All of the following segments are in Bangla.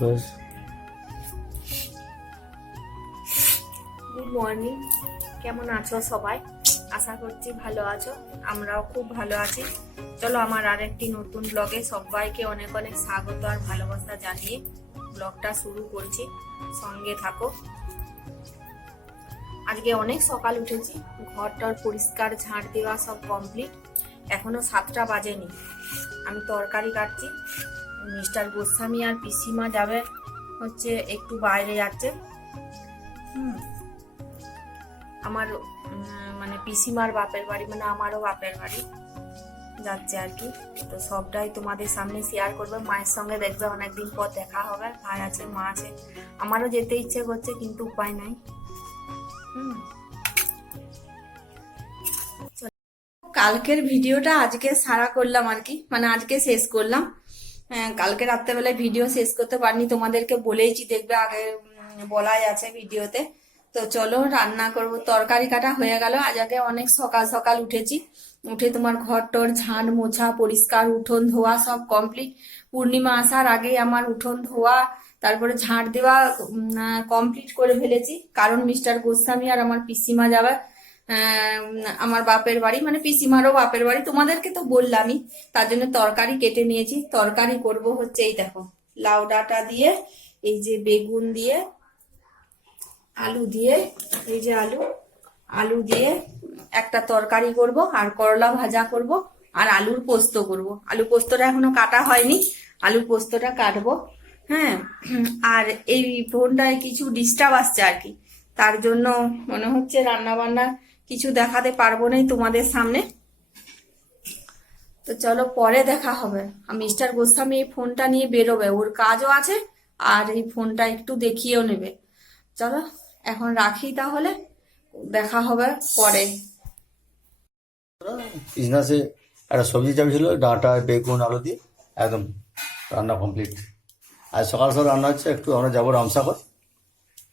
বেশ গুড মর্নিং কেমন আছো সবাই? আশা করছি ভালো আছো। আমরাও খুব ভালো আছি। চলো আমার আরেকটি নতুন ব্লগে সবাইকে অনেক অনেক স্বাগত আর ভালোবাসা জানিয়ে ব্লগটা শুরু করছি। সঙ্গে থাকো। আজকে অনেক সকাল উঠেছি। ঘরটার পরিষ্কার ঝাড় দেওয়া সব কমপ্লিট এখনও সাতটা বাজেনি। আমি তরকারি কাটছি। মিস্টার গোস্বামী আর পিসিমা যাবে হচ্ছে একটু বাইরে যাচ্ছে। হুম। আমার মানে পিসিমার বাপের বাড়ি মানে আমারও বাপের বাড়ি যাচ্ছে আর কি। তো সবটাই তোমাদের সামনে শেয়ার করবে। মায়ের সঙ্গে দেখবে অনেকদিন পর দেখা হবে। ভাই আছে, মা আছে। আমারও যেতে ইচ্ছে করছে, কিন্তু উপায় নাই। হুম। কালকের ভিডিওটা আজকে সারা করলাম আর কি। মানে আজকে শেষ করলাম। কালকে রাত্রেবেলায় ভিডিও শেষ করতে পারিনি তোমাদেরকে বলেইছি দেখবে আগে বলাই আছে ভিডিওতে তো। চলো রান্না করব। তরকারি কাটা হয়ে গেল। আজ আগে অনেক সকাল সকাল উঠেছি। উঠে তোমার ঘর টর ঝাঁট মোছা পরিষ্কার উঠোন ধোয়া সব কমপ্লিট পূর্ণিমা আসার আগে আমার উঠোন ধোয়া তারপরে ঝাঁট দেওয়া কমপ্লিট করে ফেলেছি। কারণ মিস্টার গোস্বামী আর আমার পিসিমা যাবে। আহ, আমার বাপের বাড়ি মানে পিসিমারও বাপের বাড়ি, তোমাদেরকে তো বললামই, তার জন্য তরকারি কেটে নিয়েছি, তরকারি করব হচ্ছে এই দেখো, লাউ ডাঁটা দিয়ে, এই যে বেগুন দিয়ে, আলু দিয়ে, এই যে আলু আলু দিয়ে একটা তরকারি করব, আর করলা ভাজা করব, আর আলুর পোস্ত করব। আলু পোস্তটা এখনও কাটা হয়নি আলু পোস্তটা কাটবো হ্যাঁ আর এই ফোনটায় কিছু ডিস্টার্ব আসছে আর কি, তার জন্য মনে হচ্ছে রান্না বান্না কিছু দেখাতে পারব না তোমাদের সামনে। তো চলো পরে দেখা হবে। আর মিস্টার গোস্বামী এই ফোনটা নিয়ে বেরোবে, ওর কাজও আছে, আর এই ফোনটা একটু দেখিয়েও নেবে। চলো, এখন রাখি তাহলে, দেখা হবে পরে। বিজনেসে একটা সবজি চাপ ছিল ডাঁটা, বেগুন, আলু দিয়ে, একদম রান্না কমপ্লিট আজ সকাল সকাল রান্না হচ্ছে, একটু আমরা যাব রামসাগর।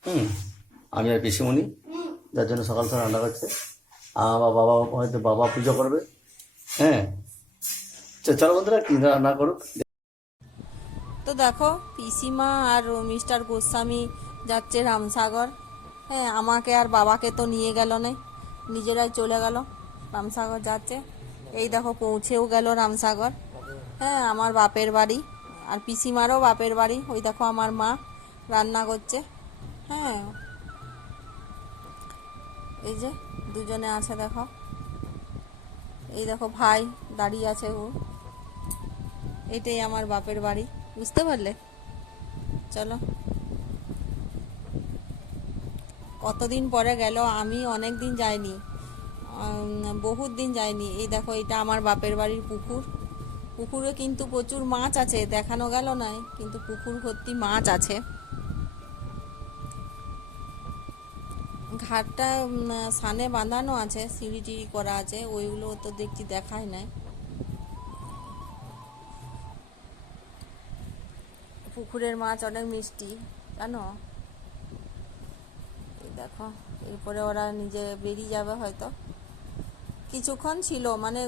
হুম, আমি আর পিসিমণি। যার জন্য সকাল সকাল রান্না করছে। আমার বাবা হয়তো বাবা পুজো করবে। হ্যাঁ। চলো বন্ধুরা কি রান্না করুক। তো দেখো, পিসিমা আর মিস্টার গোস্বামী যাচ্ছে রামসাগর। হ্যাঁ আমাকে আর বাবাকে তো নিয়ে গেল না। নিজেরাই চলে গেল, রামসাগর যাচ্ছে। এই দেখো, পৌঁছেও গেল রামসাগর। হ্যাঁ আমার বাপের বাড়ি। আর পিসিমারও বাপের বাড়ি। ওই দেখো, আমার মা রান্না করছে। হ্যাঁ এই যে, দুজনে আছে, দেখো। এই দেখো, ভাই দাঁড়িয়ে আছে ও। এটাই আমার বাপের বাড়ি, বুঝতে পারলে? চলো। কতদিন পরে গেল, আমি অনেক দিন যাইনি। বহুত দিন যাইনি। এই দেখো, এটা আমার বাপের বাড়ির পুকুর। পুকুরে কিন্তু প্রচুর মাছ আছে, দেখানো গেল নাই, কিন্তু পুকুর ভর্তি মাছ আছে। ঘাটটা সানে বাঁধানো আছে সিঁড়ি টিড়ি করা আছে, ওইগুলো তো দেখছি দেখায় নাই। পুকুরের মাছ অনেক মিষ্টি, জানো? এই দেখো, এরপরে ওরা নিজে বেরিয়ে যাবে হয়তো। কিছুক্ষণ ছিল মানে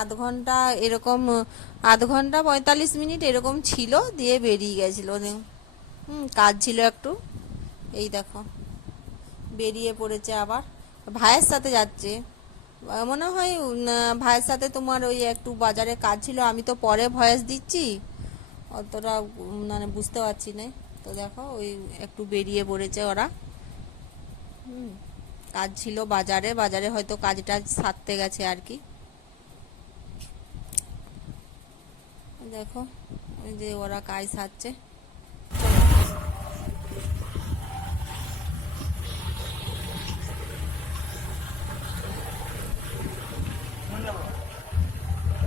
আধ ঘণ্টা এরকম, আধ ঘণ্টা পঁয়তাল্লিশ মিনিট এরকম ছিল, দিয়ে বেরিয়ে গেছিল। হুম কাজ ছিল একটু। এই দেখো। বেরিয়ে পড়েছে আবার। ভাইয়ের সাথে যাচ্ছে। মনে হয় ভাইয়ের সাথে তোমার ওই একটু বাজারে কাজ ছিল, আমি তো পরে ভয়েস দিচ্ছি। অতটা মানে বুঝতে পারছি না। তো দেখো, ওই একটু বেরিয়ে পড়েছে ওরা। কাজ ছিল বাজারে। বাজারে হয়তো কাজটা সারতে গেছে আর কি। দেখো যে ওরা কাজ সারছে।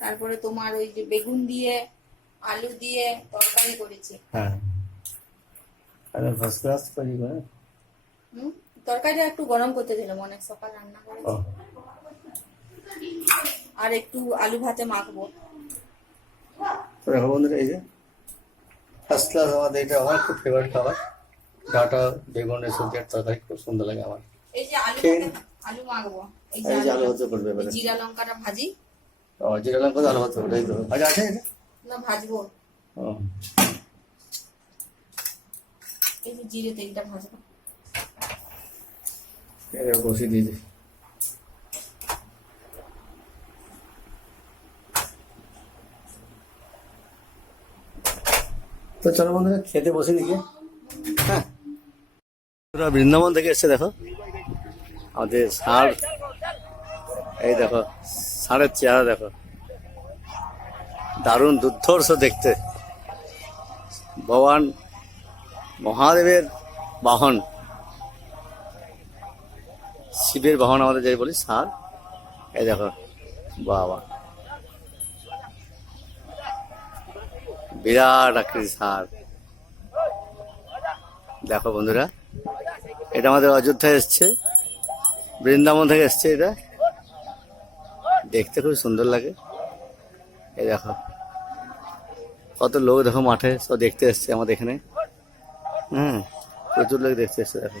তারপরে তোমার ওই যে বেগুন দিয়ে আলু দিয়ে তরকারি করেছি। হ্যাঁ। একদম ফার্স্ট ক্লাস করি করে? হুম? তরকারিটা একটু গরম করতে দিলাম অনেক সকাল রান্না করে ও। আর একটু আলু ভাতে মাখবো। দেখো বন্ধুরা এই যে ফার্স্ট ক্লাস আমাদের এটা আমার খুব ফেভারিট খাবার। ডাটা বেগুনের সবজি আর তরকারি খুব সুন্দর লাগে আমার। এই যে আলু আলু মাখবো। এই যে আলু হতে করবে জিরা লঙ্কাটা ভাজি। ও জিরা লঙ্কা দিয়ে আলু হতে ওটাই তো? আচ্ছা আছে এটা না ভাজবো। ও। এই যে জিরে তেলটা ভাজবো। এটা বসিয়ে দিয়ে দিই। তো চলো বন্ধুরা খেতে বসে দিকে হ্যাঁ। বৃন্দাবন থেকে এসছে দেখো। আমাদের ষাঁড় এই দেখো ষাঁড়ের চেহারা দেখো। দারুণ দুর্ধর্ষ দেখতে। ভগবান মহাদেবের বাহন। শিবের বাহন আমাদের যাই বলি ষাঁড় এই দেখো, বাবা। বিরাট আকৃতি ষাঁড় দেখো বন্ধুরা, এটা আমাদের অযোধ্যায় এসছে। বৃন্দাবন থেকে এসছে এটা। দেখতে খুব সুন্দর লাগে। এই দেখো। কত লোক দেখো মাঠে, সব দেখতে এসছে আমাদের এখানে। হুম, প্রচুর লোক দেখতে এসছে, দেখো।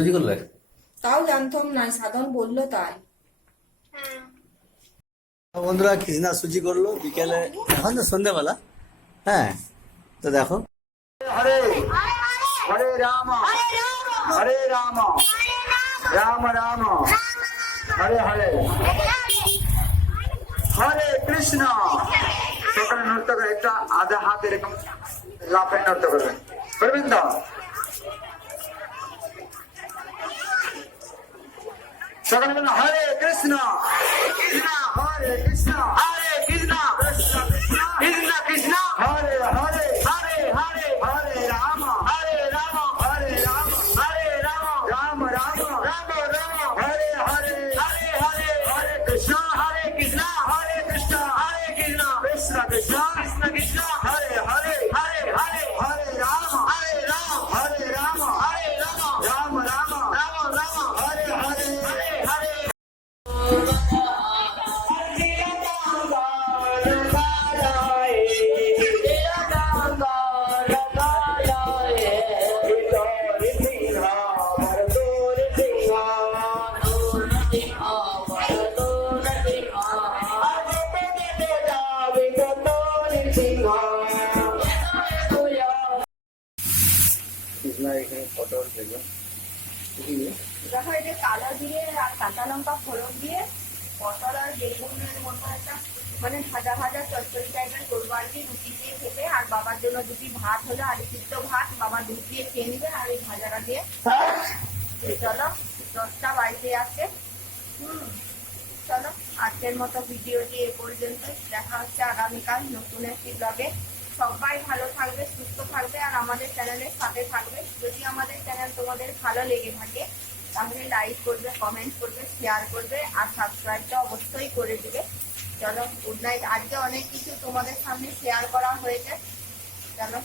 চুরি করলে? তাও জানতাম না সাধন বলল তাই। হ্যাঁ বন্ধুরা কৃষ্ণা সুজি করল বিকেলে এখন তো হ্যাঁ তো দেখো। হরে হরে রাম হরে রাম রাম রাম। হরে হরে। হরে কৃষ্ণ। সকালে নৃত্য করে একটা আধা হাত এরকম লাফে নৃত্য করবেন করবেন তো? সকালে বলুন হরে কৃষ্ণ কৃষ্ণ হরে কৃষ্ণ হরে কৃষ্ণ পটল দেখো এই কালো দিয়ে আর কাঁচা লঙ্কা ফোড়ন দিয়ে পটল আর বেগুনের মতো একটা মানে ভাজা ভাজা চচ্চড়ি টাইপের করব আর কি রুটি দিয়ে খেতে। আর বাবার জন্য দুটি ভাত হলো আর সিদ্ধ ভাত। বাবা দুধ দিয়ে খেয়ে নিবে আর এই ভাজাটা দিয়ে। তো চলো দশটা বাড়িতে আসছে হুম চলো আজকের মতো ভিডিওটি এ পর্যন্ত দেখা হচ্ছে আগামীকাল নতুন একটি ব্লগে সবাই ভালো থাকবে, সুস্থ থাকবে আর আমাদের চ্যানেলের সাথে থাকবে। যদি আমাদের চ্যানেল তোমাদের ভালো লেগে থাকে, তাহলে লাইক করবে কমেন্ট করবে শেয়ার করবে আর সাবস্ক্রাইবটা অবশ্যই করে দিবে। চলো গুড নাইট আজকে অনেক কিছু তোমাদের সামনে শেয়ার করা হয়েছে। চলো।